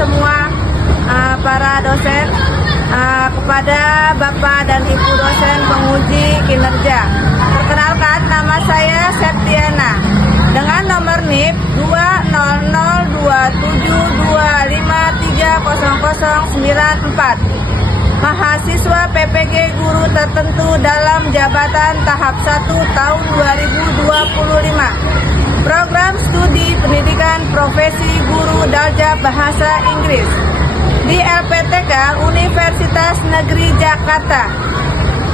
semua para dosen, kepada Bapak dan Ibu dosen penguji kinerja. Perkenalkan, nama saya Septiana dengan nomor NIP 2002725300094. Mahasiswa PPG guru tertentu dalam jabatan tahap 1 tahun 2025. Program studi pendidikan profesi guru darjah bahasa Inggris di LPTK Universitas Negeri Jakarta.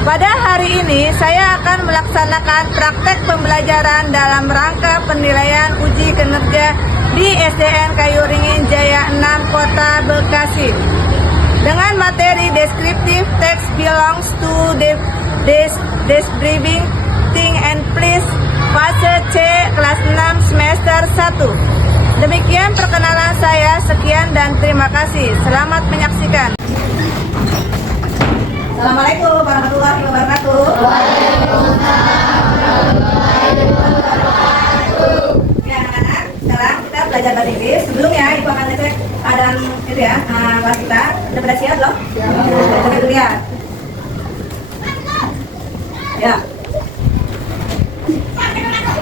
Pada hari ini saya akan melaksanakan praktek pembelajaran dalam rangka penilaian uji kinerja di SDN Kayu Ringin Jaya 6 Kota Bekasi. Dengan materi descriptive text belongs to describing thing and place fase C kelas 6 semester 1. Demikian perkenalan saya, sekian dan terima kasih. Selamat menyaksikan. Assalamualaikum warahmatullahi wabarakatuh. Ya anak-anak, sekarang kita belajar bahasa Inggris. Sebelumnya Ibu akan ngecek keadaan itu ya, kelas kita. Udah pada siap belum? Coba dulu lihat. Ya.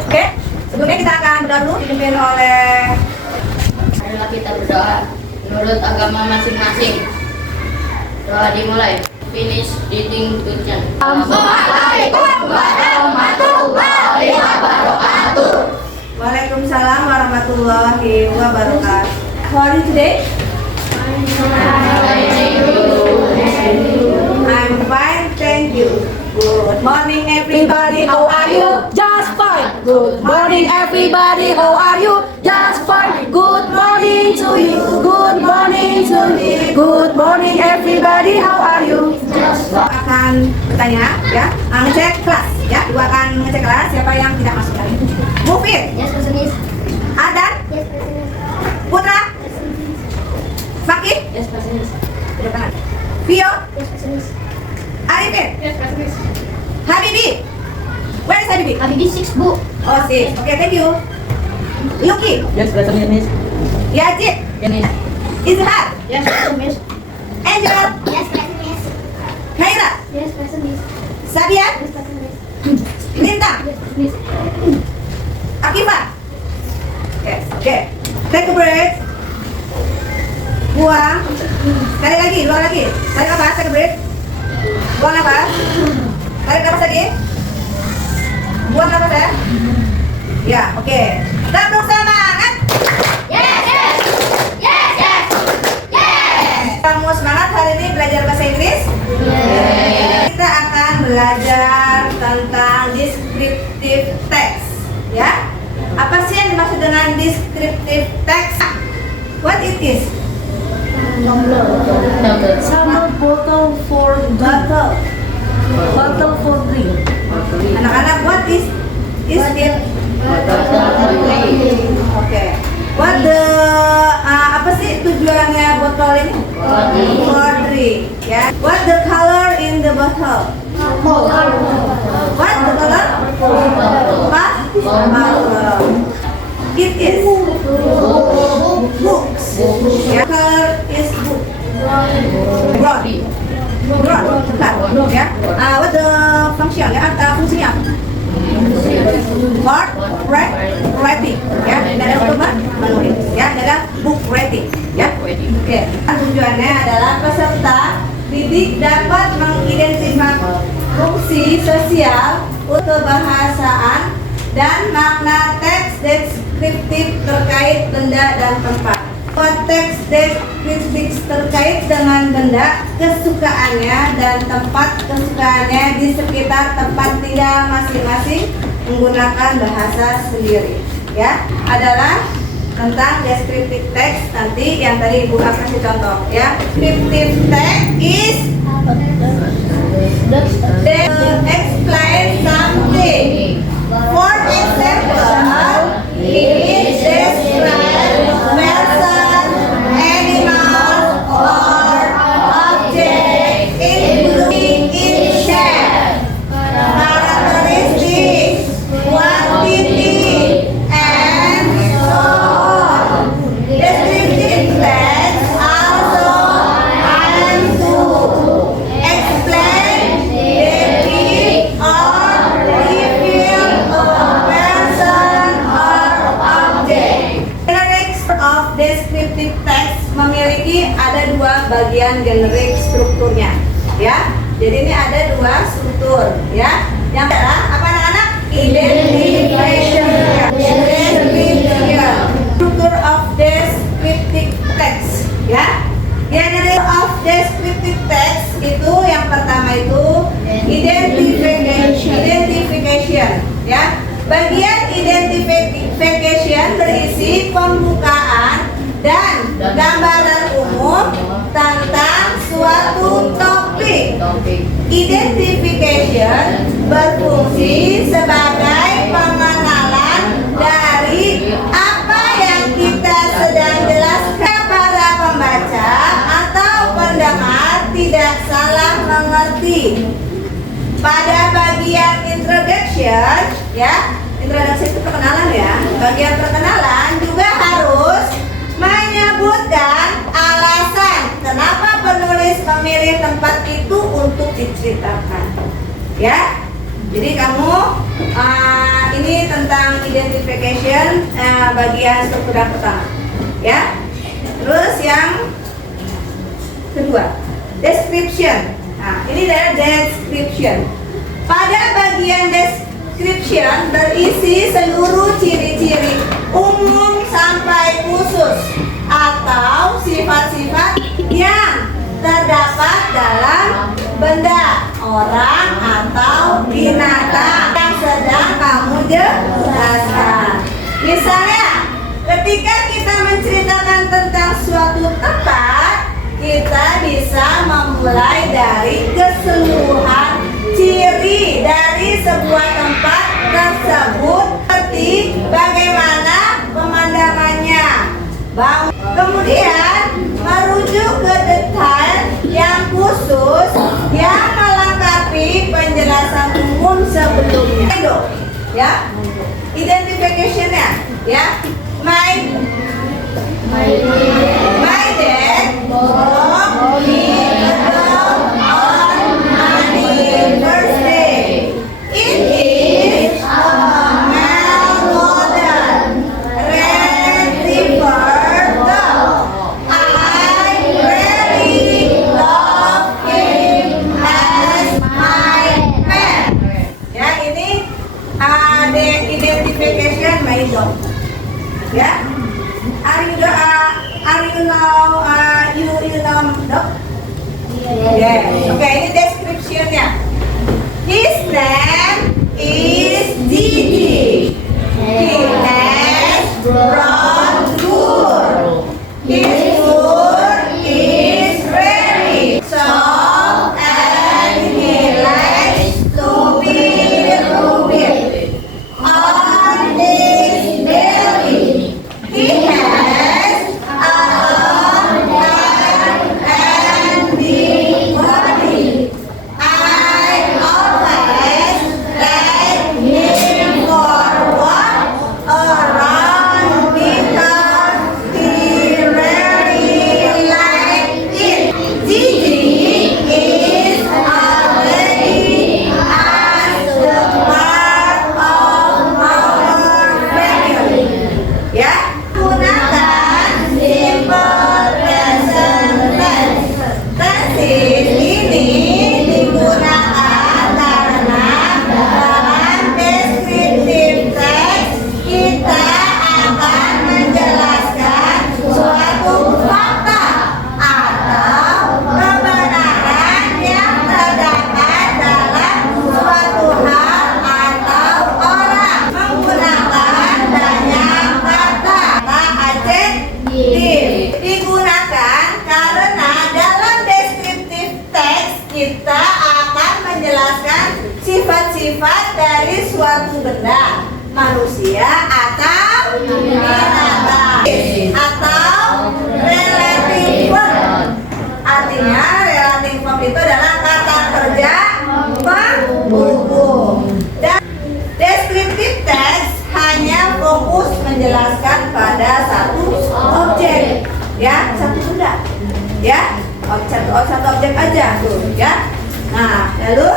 Oke, sebelumnya kita akan berdoa dulu dipimpin oleh. Marilah kita berdoa menurut agama masing-masing. Doa dimulai. Finish reading Quran. Assalamualaikum warahmatullahi wabarakatuh. Waalaikumsalam warahmatullahi wabarakatuh. How are you today? I'm fine, thank you. Good morning everybody, how are you? Just fine. Good morning everybody. How are you? Just fine. Good morning to you. Good morning to me. Good morning everybody. How are you? Just fine. Akan bertanya ya, ngecek kelas ya. Ibu akan ngecek kelas siapa yang tidak masuk tadi. Mufid, Yes, Miss. Adan, Yes, Miss. Putra, Fakih, Yes, Miss. Tepuk tangan. Vio, Yes, Miss. Arifin, Yes, Miss. Habibi. Where is Habibi? Habibi 6, Bu. Oh, 6. Okay, thank you. Lucky, Yes, Miss. Yazid, Yes, Miss. Izhar, Yes, Miss. Angel, Yes, Miss. Khaira, Yes, Miss. Sabian, Yes, Miss. Lintang, Yes, Miss. Akifah. Yes, okay. Take a break. Buang. Tarik lagi, buang lagi. Tarik nafas, take a break. Buang nafas. Tarik nafas lagi. Buang nafas ya. Ya, oke. Tepuk semangat. Yes, yes. Yes, yes. Yes. Kamu semangat hari ini belajar bahasa Inggris? Kita akan belajar tentang descriptive text, ya. Apa sih yang dimaksud dengan descriptive text? What it is? Sama bottle for Bottle. bottle for drink. Anak-anak, what is it? Oke. What the apa sih tujuannya botol ini? For drink, ya. What the color in the bottle? What the color? Purple. It is books. Ya, color is book. Brown. Brown, bukan, ya. What the function? Ya, fungsinya? Board, writing, ya. Dan ada untuk menulis, ya. Dan ada book writing, ya. Oke. Tujuannya adalah peserta didik dapat mengidentifikasi fungsi sosial, kebahasaan, dan makna teks deskriptif terkait benda dan tempat. Teks deskriptif terkait dengan benda, kesukaannya, dan tempat kesukaannya di sekitar tempat tinggal masing-masing menggunakan bahasa sendiri. Ya, adalah tentang descriptive text nanti yang tadi Ibu akan kasih contoh. Ya, descriptive text is they explain something. For example, it describes person, animal, or object, including its shape, characteristics, quantity, and so on. Descriptive text memiliki ada dua bagian generik strukturnya, ya. Jadi ini ada dua struktur, ya. Yang pertama apa anak-anak? Identification. Struktur of descriptive text, ya. Generik of descriptive text itu yang pertama itu identification, ya. Bagian identification berisi pembukaan dan gambaran umum tentang suatu topik. Identification berfungsi sebagai pengenalan dari apa yang kita sedang jelaskan para pembaca atau pendengar tidak salah mengerti. Pada bagian introduction, ya, introduction itu perkenalan ya. Bagian perkenalan juga harus menyebutkan alasan kenapa penulis memilih tempat itu untuk diceritakan, ya. Jadi kamu ini tentang identification bagian struktur yang pertama, ya. Terus yang kedua, description. Nah, ini adalah description. Pada bagian description berisi seluruh ciri-ciri umum sampai khusus atau sifat-sifat yang terdapat dalam benda, orang, atau binatang yang sedang kamu jelaskan. Misalnya, ketika kita menceritakan tentang suatu tempat, kita bisa memulai dari keseluruhan ciri dari sebuah tempat tersebut, seperti bagaimana pemandangannya, kemudian merujuk ke detail yang khusus yang melengkapi penjelasan umum sebelumnya. Ya, identification-nya, ya. My dad bought me a doll on my birthday. It is a male model retriever doll. I really love him as my pet. Ya, ini ada identification my dog. Ya. You know dog? Yeah. Oke, ini description-nya. His name is Gigi. He has brown fur. His fur is very soft and he likes to be rubbed on his belly. He has a long and big body. I always let him for walk around because he really likes it. Gigi is already as the part of our family. Ya, gunakan simple present tense. Tenses ini digunakan karena dalam descriptive text kita akan menjelaskan suatu fakta atau kebenaran yang terdapat dalam suatu hal atau orang menggunakan banyak kata adjektif. Digunakan karena dalam descriptive text kita akan menjelaskan sifat-sifat dari suatu benda, manusia atau binatang, atau relative verb. Artinya relative verb itu adalah kata kerja penghubung. Dan descriptive text hanya fokus menjelaskan pada satu objek, ya, satu benda, ya, satu objek aja tuh, ya. Nah, lalu,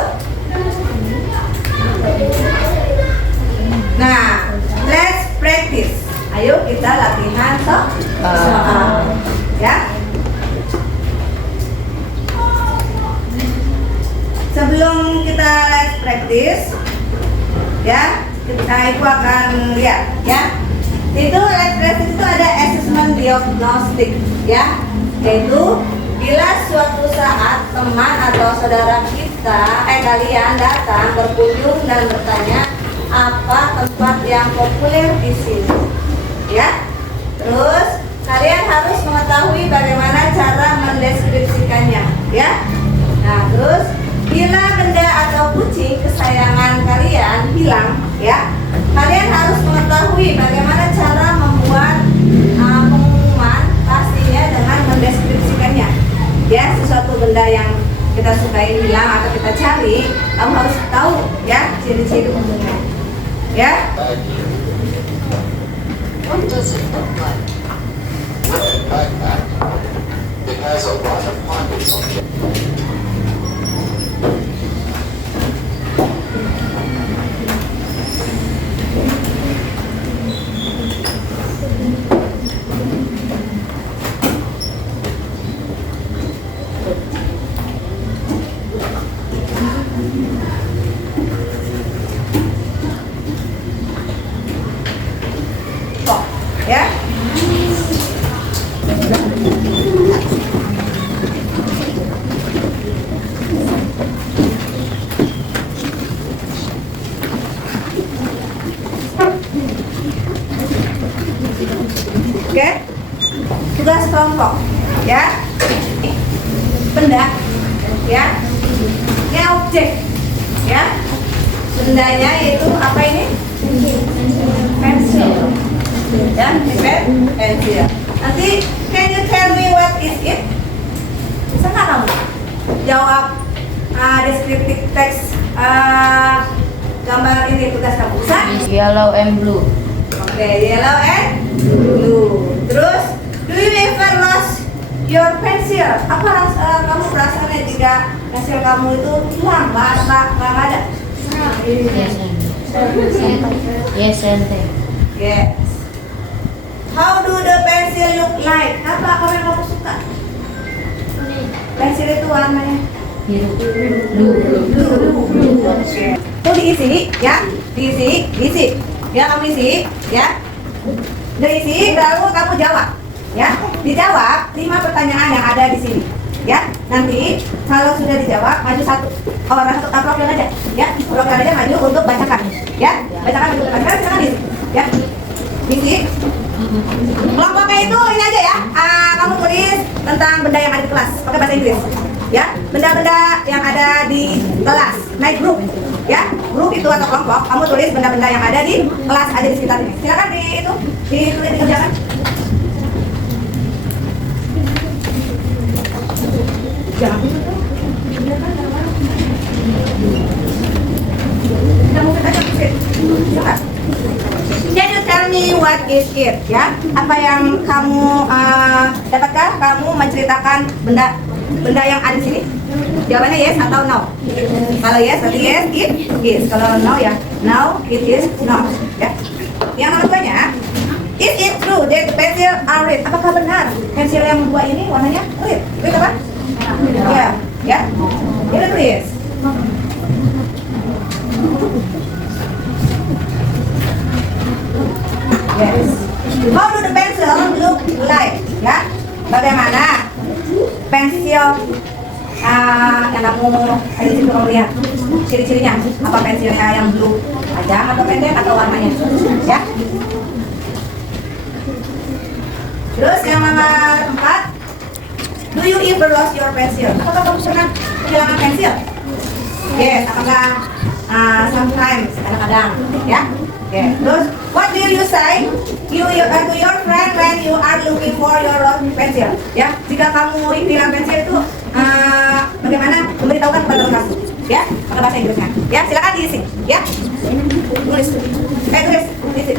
let's practice. Ayo kita latihan soal, ya. sebelum kita let's practice, ya, kita itu akan lihat, ya. Itu let's practice itu ada assessment diagnostic, ya, yaitu bila suatu saat teman atau saudara kita, kalian datang berkunjung dan bertanya apa tempat yang populer di sini, ya. Terus kalian harus mengetahui bagaimana cara mendeskripsikannya, ya. Nah, terus bila benda atau kucing kesayangan kalian hilang, ya, kalian harus mengetahui bagaimana cara membuat pengumuman pastinya dengan mendeskripsikannya. Ya, sesuatu benda yang kita sukai hilang atau kita cari, kamu harus tahu, ya, ciri-ciri umumnya, ya. What does it look like? Red backpack. It has a lot of pockets on it. Kok, ya. Oke, tugas kelompok, ya. Benda, ya. Ini objek, ya. Bendanya itu apa ini? Pensil, ya. Ini pensil. Nanti, can you tell me what is it? Bisa nggak kamu jawab descriptive text gambar ini tugas kamu? Bisa? Yellow and blue. Oke, yellow and blue. Terus, do you ever lost your pencil? Apa kamu perasaannya jika pensil kamu itu hilang, nggak ada? Yes, and Yes. How do the pencil look like? Apa yang kamu suka? Pensil itu warnanya biru. Blue. blue. Oke. Itu diisi, ya, diisi. Ya, kamu isi, ya. Diisi, lalu kamu jawab, ya. Dijawab 5 pertanyaan yang ada di sini, ya. Nanti kalau sudah dijawab, maju satu orang satu amplop aja, ya. Amplop aja maju untuk bacakan, ya. Bacakan untuk bacakan, silakan diisi, ya. Diisi. Kelompoknya itu ini aja ya. Kamu tulis tentang benda yang ada di kelas pakai bahasa Inggris, ya. Benda-benda yang ada di kelas, naik grup, ya. Grup itu atau kelompok, kamu tulis benda-benda yang ada di kelas, ada di sekitar ini. Silakan dikerjakan. Jangan Can you tell me what is it? Ya, apa yang kamu dapatkah kamu menceritakan benda yang ada di sini? Jawabannya yes atau no. Kalau yes, berarti yes, it is. Kalau no, ya no, it is not. Ya. Yang nomor 2-nya, is it true that the pencil are red? Apakah benar pensil yang 2 ini warnanya red? Red apa? Ya, ya. Ini tulis. Yes. How do the pencil look like? Ya, bagaimana pensil yang kamu ada di situ, kamu lihat ciri-cirinya? Apa pensilnya yang blue, panjang atau pendek atau warnanya? Ya. Terus yang nomor 4, do you ever lost your pencil? Apakah kamu pernah kehilangan pensil? Yes, apakah sometimes, kadang-kadang, ya. Okay. Terus, what do you say to your friend when you are looking for your lost pencil? Ya, jika kamu hilang pensil itu, bagaimana memberitahukan kepada teman kamu? Ya, pakai bahasa Inggrisnya. Ya, silakan diisi. Ya, tulis. Tulis, diisi.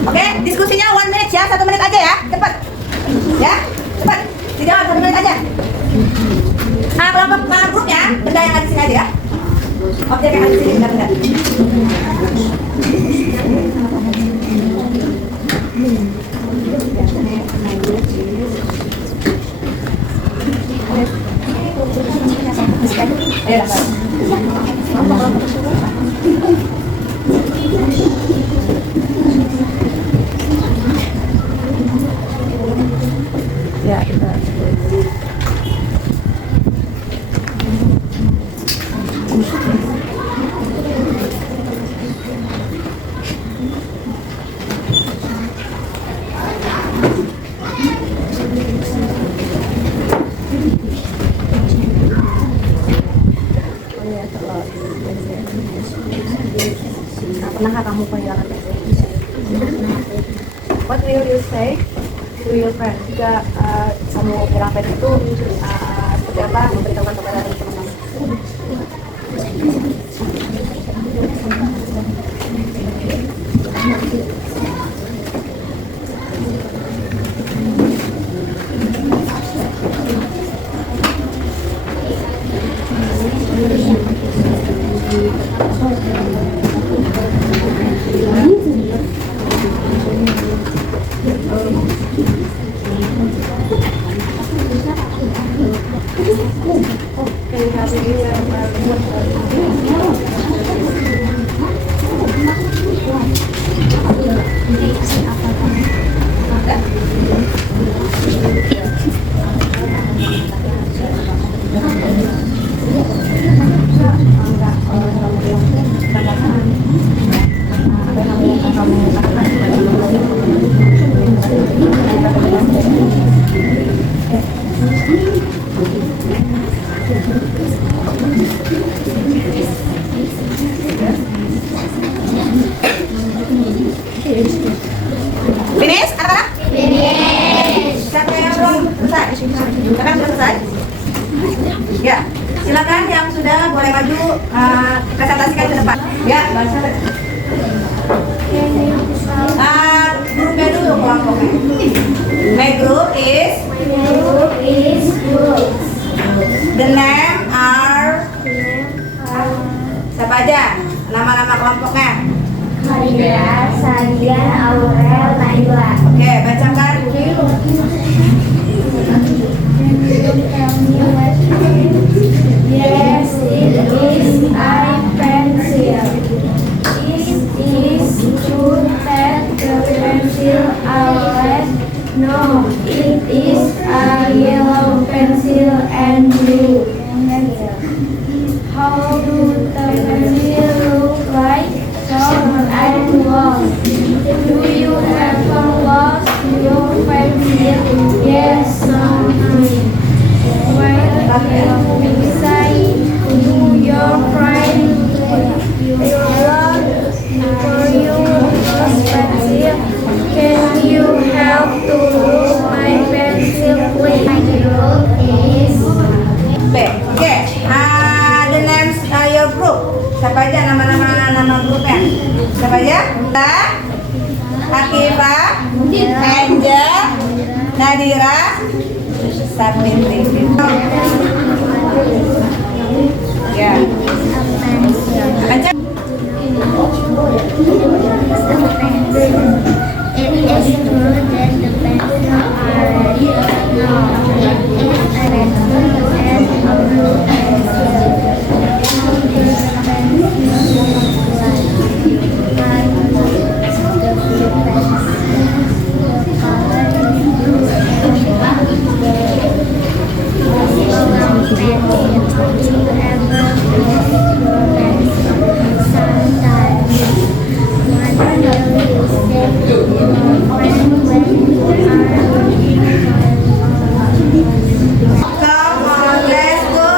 Oke, diskusinya 1 minute ya, 1 menit aja ya, cepat. Ya, cepat. Dijawab 1 menit aja. Kelompok grupnya, benda yang ada di sini aja ya. Objek yang ada di sini, benda-benda. Yes. Ya, kita. Pernahkah kamu kehilangan What will you say to your friend jika kamu kehilangan pet itu seperti apa memberitahukan kepada teman-teman? Finish? Anak-anak? Finish. Siapa yang belum selesai? Siapa yang belum selesai? Ya, silakan yang sudah boleh maju presentasikan ke depan. Ya, bahasa. Grupnya dulu kelompoknya. My group is. The name are. Siapa aja? Nama-nama kelompoknya. Maria, Sadia, Aurel, Naila. Oke, bacakan. Yes, it is I pencil. It is true that the pencil Aurel. No, it is a yellow pencil and blue. How do the pencil look like? And lost. Do you ever lost your pencil? Yes, sometimes. When you say to your friend, you lost your lost pencil. Can you help to look my pencil, please? My group is. Oke, the names your group. Siapa aja nama grupnya? Siapa aja? Akifah, Angel, Nadira, Sabinti. Ya. Baca. It is true that the pencil are red. No, it is a pencil and a blue pencil. Come on, let's go.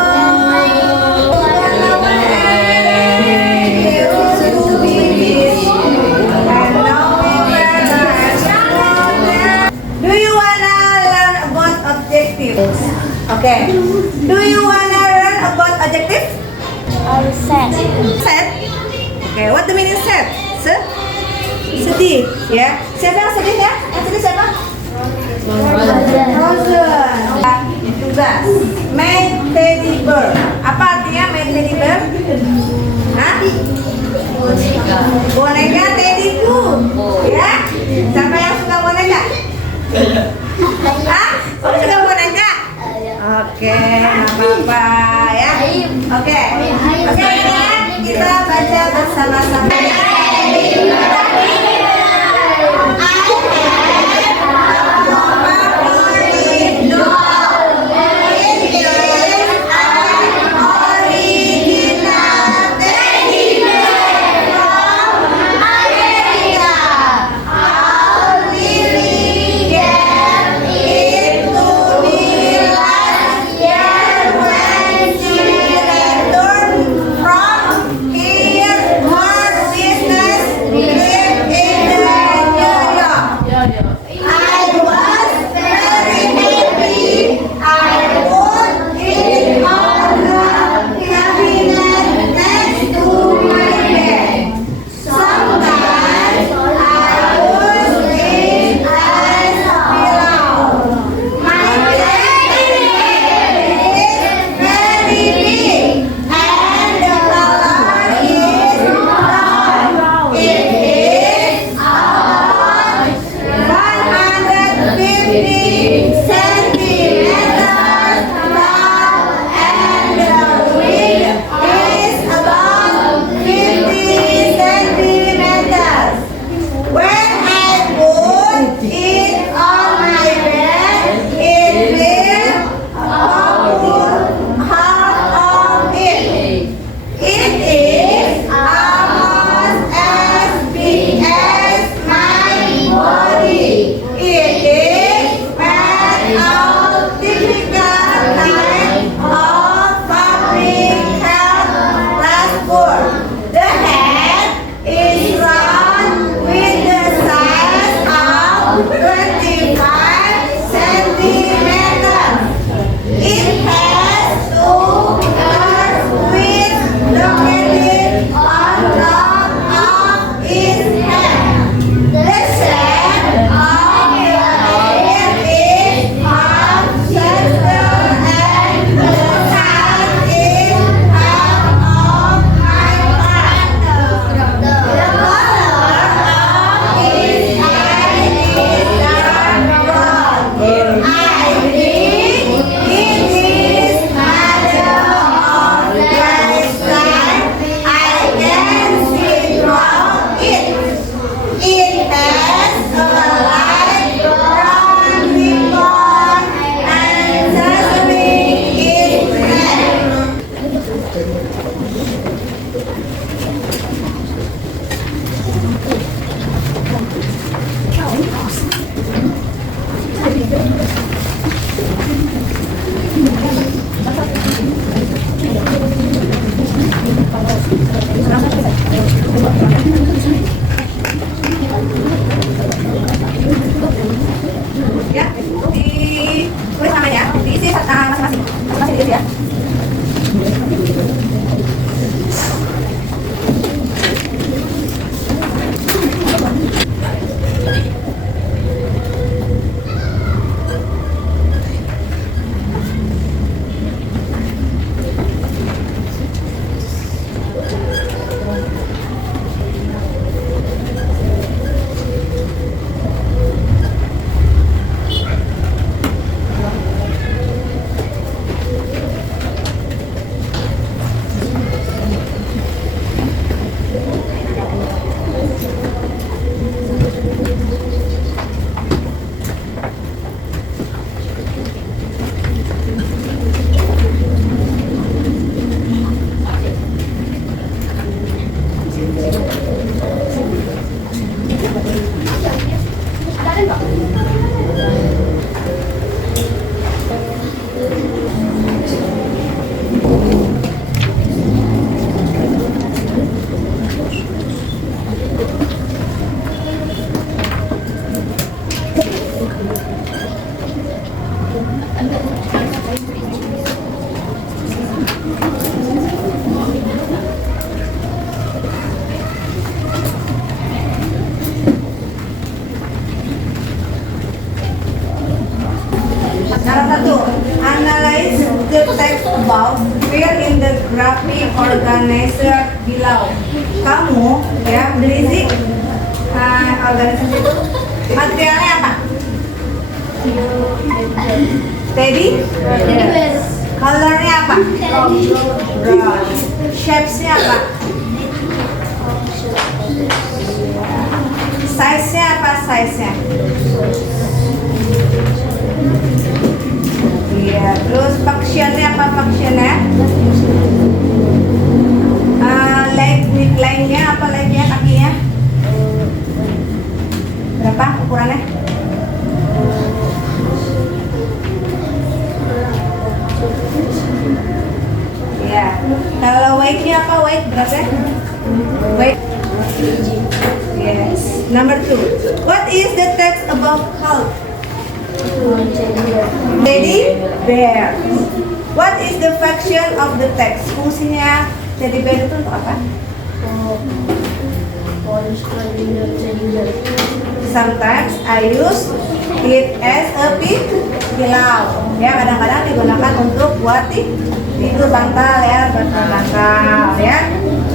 Do you wanna learn about objective? Okay. Do you wanna learn about objective? Set. Sad. Okay, what the meaning sad? Sedih, ya. Siapa yang sedih ya? Yang sedih siapa? Frozen. Tugas. Make teddy bear. Apa artinya make teddy bear? Hah? Boneka teddyku. Ya. Siapa yang suka boneka? Hah? Oh, suka boneka? Oke, nggak apa-apa ya. Oke. Oke, kita baca bersama-sama. Ya, di tulis namanya, diisi masing-masing. Masing-masing diisi ya. Salah satu, analyze the text above, fill in the graphic organizer below. Kamu ya berisi organisasi itu materialnya apa? Teddy? Colornya apa? Brown. Shapes-nya apa? Size-nya apa? Size-nya? Iya. Terus function-nya apa? Function-nya? Leg-nya apa? Leg-nya, kakinya? Berapa ukurannya? Ya. Kalau weight-nya apa? Weight berapa? Weight. Yes. Number 2. What is the text above called? Teddy bear. What is the function of the text? Fungsinya teddy bear itu untuk apa? Sometimes I use it as a pillow. Ya, kadang-kadang digunakan untuk buat tidur bantal ya, bantal ya.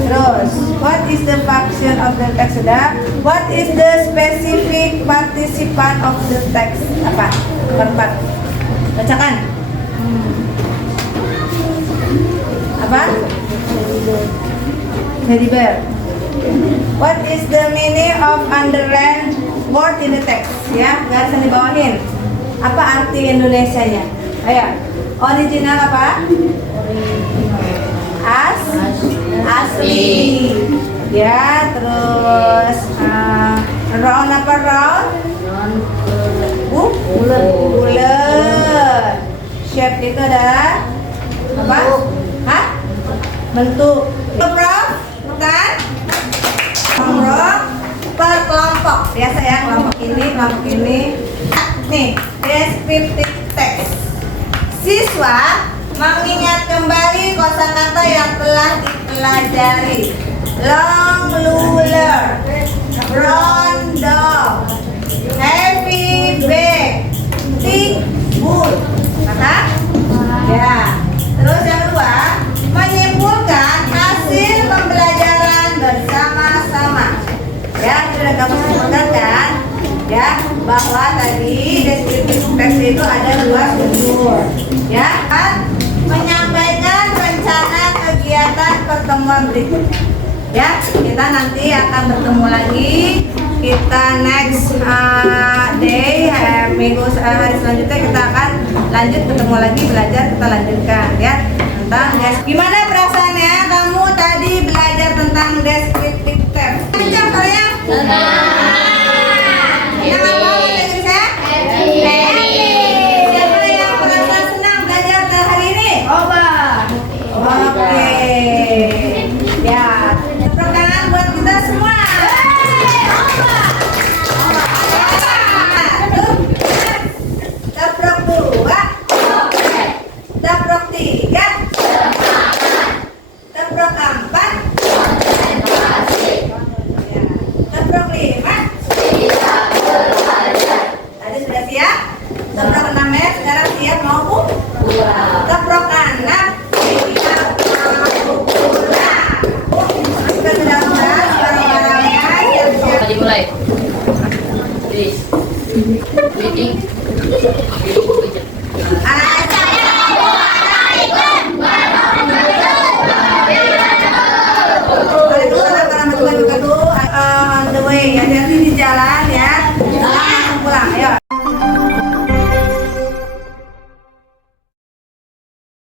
Terus, what is the function of the text? Sudah. What is the specific participant of the text? Apa? Perempat. Bacakan. Apa? Teddy bear. What is the meaning of underlined word in the text? Ya, garis yang dibawahin. Apa arti Indonesianya? Ayo. Original apa? Asli. Ya, terus round apa round? Bulat. Shape itu adalah apa? Hah? Bentuk. Prof? Bukan? Kelompok per kelompok. Biasa ya, kelompok ini. Nih, descriptive text. Siswa mengingat kembali kosakata yang telah dipelajari. Long ruler, brown dog, heavy bag, thick boot. Maka? Ya. Terus yang kedua, menyimpulkan hasil pembelajaran bersama-sama. Ya, sudah kamu simpulkan kan? Ya, bahwa tadi descriptive text itu ada 2 unsur. Ya, kan? Menyampaikan rencana kegiatan pertemuan berikutnya. Ya, kita nanti akan bertemu lagi. Kita next day, hari selanjutnya kita akan lanjut bertemu lagi belajar, kita lanjutkan ya tentang gimana perasaannya?